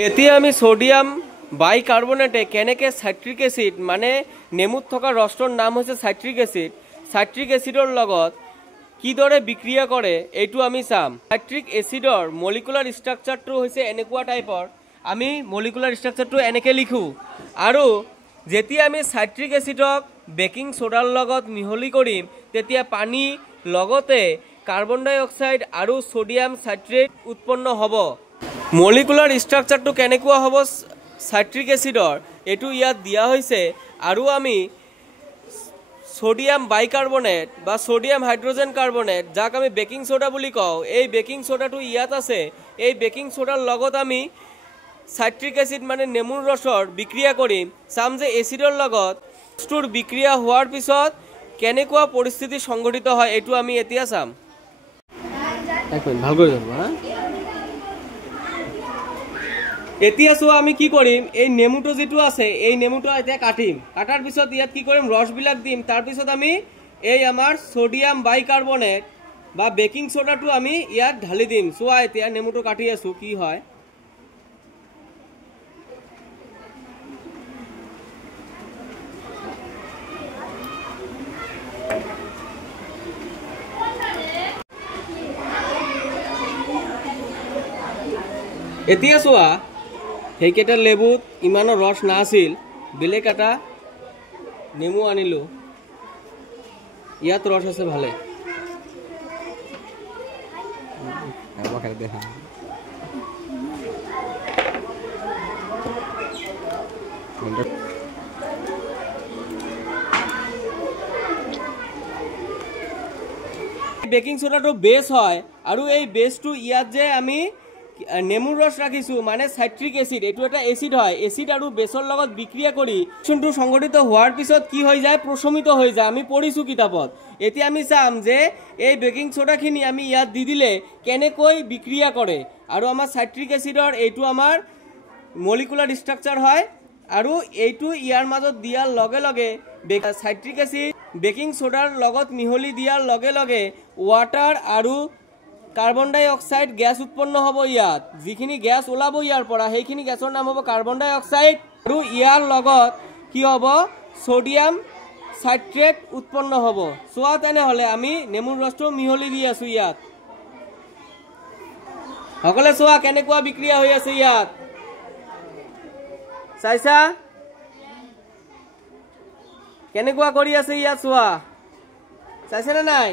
এতিয়া আমি সোডিয়াম বাইকাৰ্বনেটে কেনেকে সাইট্ৰিক এসিড মানে নেমুত থকা ৰসৰ নাম হৈছে সাইট্ৰিক এসিড সাইট্ৰিক এসিডৰ লগত কিদৰে বিক্ৰিয়া কৰে এইটো আমি চাম। সাইট্ৰিক এসিডৰ মলিকুলাৰ স্ট্ৰাকচাৰটো হৈছে এনেকুৱা টাইপৰ। আমি মলিকুলাৰ স্ট্ৰাকচাৰটো এনেকে লিখো আৰু যেতিয়া আমি সাইট্ৰিক এসিডক বেকিং সোডাৰ লগত মিহলি কৰিম তেতিয়া পানী লগতে কাৰ্বন ডাই অক্সাইড আৰু সোডিয়াম সাইট্ৰেট উৎপন্ন হ'ব। মলিকুলাৰ স্ট্ৰাকচাৰটো কেনেকুৱা হ'ব সাইট্ৰিক এসিডৰ এইটো ইয়াত দিয়া হৈছে আৰু আমি সোডিয়াম বাইকার্বনেট বা সোডিয়াম হাইড্রোজেন কার্বনেট যাক আমি বেকিং সোডা বুলি কওঁ এই বেকিং সোডাটো ইয়াত আছে। এই বেকিং সোডাৰ লগত আমি সাইট্ৰিক এসিড মানে নেমুৰ ৰসৰ বিক্ৰিয়া কৰিম চাম যে এসিডৰ লগত বস্তুৰ বিক্ৰিয়া হোৱাৰ পিছত কেনেকুৱা পৰিস্থিতি সংঘটিত হয় এইটো আমি এতিয়া চাম। এক মিনিট ভাল কৰি ধৰবা হা। এতিয়া চোৱা আমি কি কৰিম এই নেমুটো যেটো আছে এই নেমুটো এতিয়া কাটিম কাটাৰ পিছত ইয়াত কি কৰিম ৰসবিলাক দিম তাৰ পিছত আমি এই আমাৰ সোডিয়াম বাইকাৰ্বনেট বা বেকিং সোডাটো আমি ইয়াত ঢালি দিম। চোৱা এতিয়া নেমুটো কাটি আছো কি হয়। এতিয়া চোৱা সেইকেইটা লেবুত ইমানো ৰস নাছিল বেলেগ এটা নেমু আনিলো ইয়াত ৰস আছে ভালে। বেকিং সোডাটো বেস হয় আৰু এই বেসটো ইয়াত যে আমি নেমুৰ ৰস ৰাখিছো মানে সাইট্ৰিক এসিড এইটো এটা এসিড হয়। এসিড আৰু বেসৰ লগত বিক্ৰিয়া কৰি ৰিয়েকশনটো সংঘটিত হোৱাৰ পিছত কি হৈ যায় প্ৰশমিত হৈ যায়। আমি পঢ়িছো কিতাপত। এতিয়া আমি চাম যে এই বেকিং সোডাখিনি আমি ইয়াত দি দিলে কেনেকৈ বিক্রিয়া কৰে আৰু আমাৰ সাইট্ৰিক এসিডৰ এইটো আমাৰ মলিকুলাৰ স্ট্ৰাকচাৰ হয় আৰু এইটো ইয়াৰ মাজত দিয়াৰ লগে লগে সাইট্ৰিক এসিড বেকিং সোডাৰ লগত মিহলি দিয়াৰ লগে লগে ওয়াটাৰ আৰু কাৰ্বন ডাই অক্সাইড গ্যাস উৎপন্ন হব। ইয়াত যিখিনি গ্যাস ওলাব ইয়াৰ পৰা সেইখিনি গ্যাসৰ নাম হ'ব কাৰ্বন ডাই অক্সাইড আৰু ইয়াৰ লগত কি হ'ব সোডিয়াম সাইট্ৰেট উৎপন্ন হব। চোৱা তেনেহলে আমি নেমুৰ ৰসটো মিহলি দি আছো ইয়াত সকলে চোৱা কেনেকুৱা বিক্ৰিয়া হৈ আছে ইয়াত চাইছা কেনেকুৱা কৰি আছে ইয়াত চোৱা চাইছে না নাই।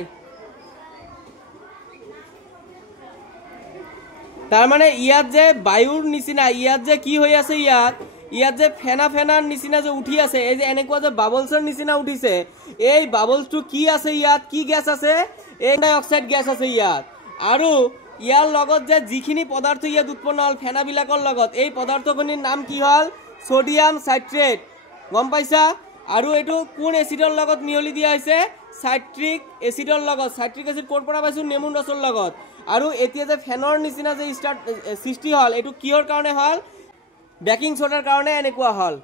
তার মানে ইয়াত যে বায়ুর নিচিনা ইয়াত যে কি হৈ আছে ইয়াত যে ফেনা ফেনার নিচিনা যে উঠি আছে এই যে এনেকুৱা যে বাবলসৰ নিচিনা উঠিছে এই বাবলসটো কি আছে ইয়াত কি গ্যাস আছে এই ডাই অক্সাইড গ্যাস আছে ইয়াত আৰু ইয়াৰ লগত যে যিখিনি পদাৰ্থ ইয়াত উৎপন্ন হল ফেনাবিলাকৰ লগত এই পদাৰ্থখিনিৰ নাম কি হল সোডিয়াম সাইট্ৰেট গম পাইছা। আৰু এটো কোন এসিডৰ লগত মিহলি দিয়া হৈছে সাইট্ৰিক এসিডৰ লগত। সাইট্ৰিক এসিড কোৰ পৰা পাইছো নেমুৰ ৰসৰ লগত। আৰু এতিয়া যে ফেনৰ নিচিনা যে সৃষ্টি হল এইটো কিহৰ কাৰণে হল বেকিং সোডাৰ কাৰণে এনেকুৱা হল।